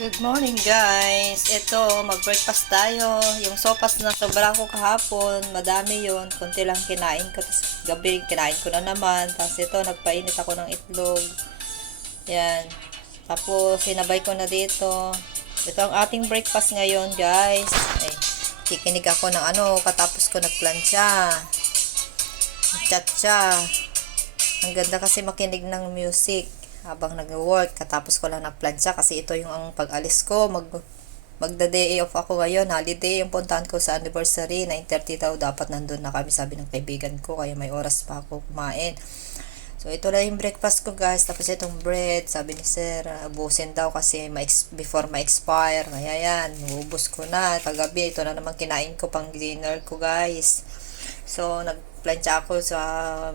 Good morning guys. Ito, mag-breakfast tayo. Yung sopas na sobra ko kahapon, madami yon. Kunti lang kinain ko. Tapos gabi, kinain ko na naman. Tapos ito, nagpainit ako ng itlog. Yan. Tapos, sinabay ko na dito. Ito ang ating breakfast ngayon guys. Ay, kikinig ako ng katapos ko nagplansya. Chat-cha. Ang ganda kasi makinig ng music habang nag-work. Katapos ko lang nagplansya kasi ito yung ang pag-alis ko. Magda-day off ako ngayon. Holiday yung puntahan ko sa anniversary. 9:30 daw dapat nandun na kami, sabi ng kaibigan ko. Kaya may oras pa ako kumain. So, ito na yung breakfast ko guys. Tapos itong bread, sabi ni sir, ubusin daw kasi before ma-expire. Kaya yan, ubus ko na. Kagabi, ito na naman kinain ko pang dinner ko guys. So, nagplansya ako sa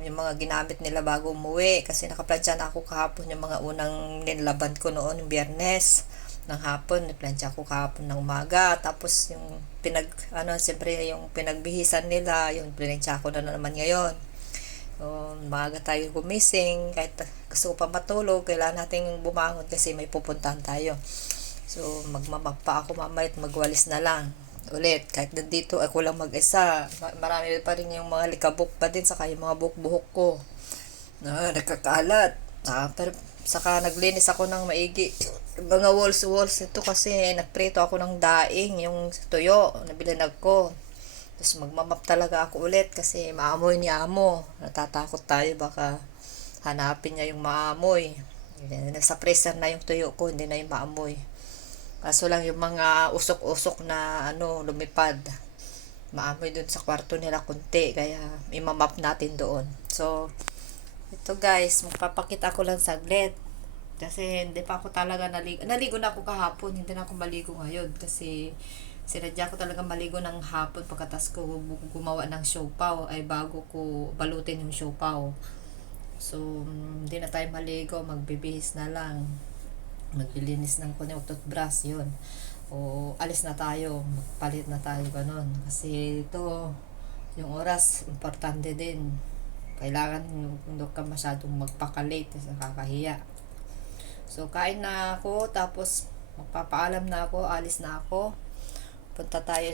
yung mga ginamit nila bago umuwi. Kasi nakaplansya na ako kahapon yung mga unang nilaban ko noon, yung Biyernes ng hapon. Nagplansya ako kahapon ng umaga. Tapos yung siyempre yung pinagbihisan nila, yung plansya ko na naman ngayon. Maaga tayo gumising, kahit gusto ko pa matulog, kailangan nating bumangon kasi may pupuntahan tayo. So, magmamap pa ako mamaya at magwalis na lang ulit. Kahit nandito ako lang mag-isa, marami pa rin yung mga likabok pa din, saka yung mga buhok ko na nagkakalat. Pero saka naglinis ako ng maigi mga walls ito kasi nagprito ako ng daing, yung tuyo nabili ko. Tapos magmamap talaga ako ulit kasi maamoy ni amo. Natatakot tayo baka hanapin niya yung maamoy. Nasa freezer na yung tuyo ko, hindi na yung maamoy. Kaso lang yung mga usok-usok na lumipad. Maamoy dun sa kwarto nila kunti, kaya imamap natin doon. So, ito guys, magpapakita ko lang saglit. Kasi hindi pa ako talaga naligo. Naligo na ako kahapon, hindi na ako maligo ngayon kasi sinadya ko talaga maligo ng hapon pagkatas ko gumawa ng siopaw ay bago ko balutin yung siopaw. So, hindi na tayo maligo, magbibihis na lang. Maglilinis ng kunyang toothbrush, yun. O, alis na tayo, magpalit na tayo, ganun. Kasi ito, yung oras, importante din. Kailangan hindi ka masyadong magpakalate, nakakahiya. So, kain na ako, tapos magpapaalam na ako, alis na ako. Punta tayo